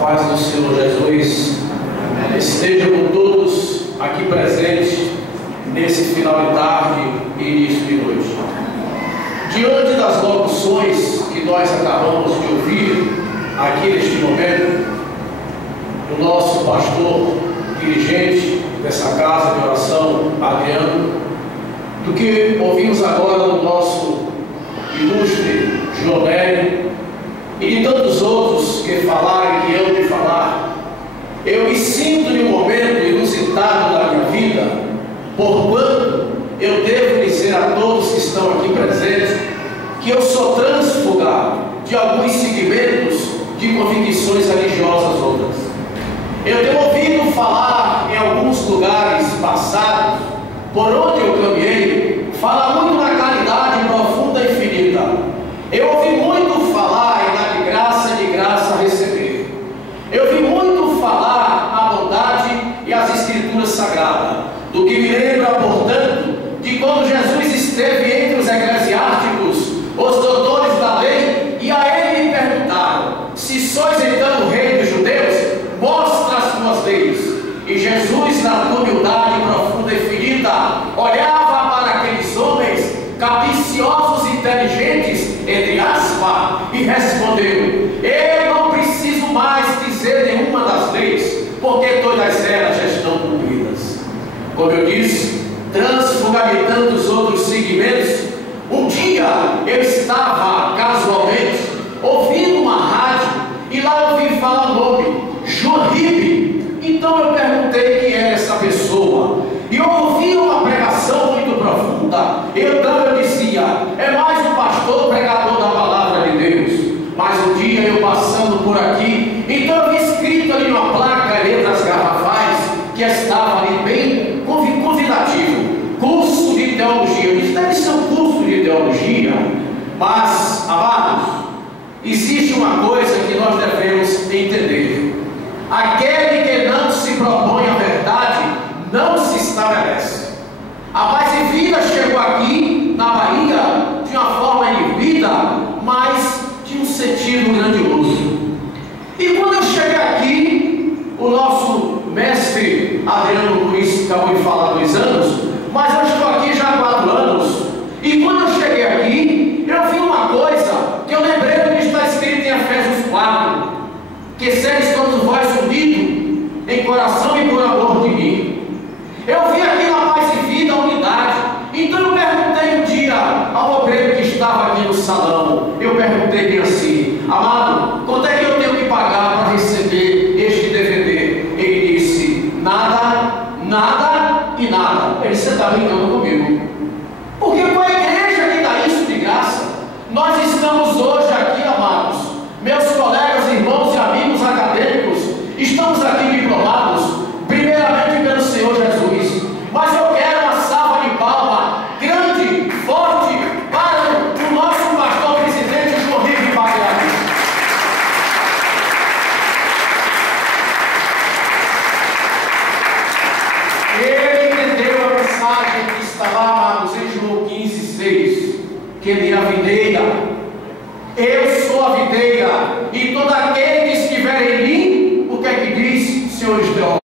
paz do Senhor Jesus esteja com todos aqui presentes nesse final de tarde e início de noite. Diante das locuções que nós acabamos de ouvir aqui neste momento, o nosso pastor, dirigente dessa casa de oração, Adriano, do que ouvimos agora do nosso ilustre Joné e de tantos outros que falaram e que eu de falar, eu me sinto em um momento inusitado da minha vida, porquanto eu devo dizer a todos que estão aqui presentes que eu sou trânsfuga de alguns segmentos de convicções religiosas outras. Eu tenho ouvido falar em alguns lugares passados, por onde eu caminhei, falar muito na caridade profunda e infinita. Eu ouvi muito falar em dar de graça a receber. Eu ouvi muito falar a bondade e as escrituras sagradas, do que me lembra, portanto, de quando Jesus esteve entre os eclesiásticos, os doutores da lei, e a ele me perguntaram: se sois então o rei dos judeus, mostra as tuas leis. E Jesus, na tua humildade profunda e infinita, olhava para aqueles homens capiciosos e inteligentes, entre aspas, e respondeu: eu não preciso mais dizer nenhuma das leis, porque todas elas já estão cumpridas. Como eu disse, transfugamentando os outros segmentos, um dia eu estava casualmente ouvindo uma rádio e lá eu ouvi falar o nome João Ribe. Então eu perguntei quem era essa pessoa, e eu ouvi uma pregação muito profunda. Então eu dizia: é mais um pastor pregador da palavra de Deus. Mas um dia eu passando por aqui, então eu vi escrito ali uma placa, letras garrafais, que estava ali bem convidativo: curso de teologia. Eu disse: deve ser um curso de teologia. Mas, amados, existe uma coisa que nós devemos entender: aquele que não se propõe a verdade não se estabelece. A Paz e Vida chegou aqui na Bahia de uma forma inibida, mas de um sentido grandioso. E quando eu cheguei aqui, o nosso mestre Adriano Luiz acabou de falar 2 anos, mas eu estou aqui já há 4 anos. E quando eu cheguei aqui, eu vi uma coisa que eu lembrei do que está escrito em Efésios 4: que seres todos vós unidos em coração e por amor de mim. Eu vi aqui na Paz e Vida a unidade. Então eu perguntei um dia ao obreiro que estava aqui no salão, eu perguntei bem assim: amado, quanto é que eu tenho que pagar para receber este DVD? Ele disse: nada, nada e nada. Ele disse: você está brincando comigo? Porque com a igreja que dá isso de graça, nós estamos hoje aqui, amados, meus colegas, irmãos e amigos acadêmicos, estamos aqui diplomados, primeiramente pelo Senhor Jesus. Mas eu quero uma salva de palma grande, forte, para o nosso pastor presidente João Ribe Bagliati. Ele entendeu a mensagem que está lá, amados, em João 15:6, que ele é a videira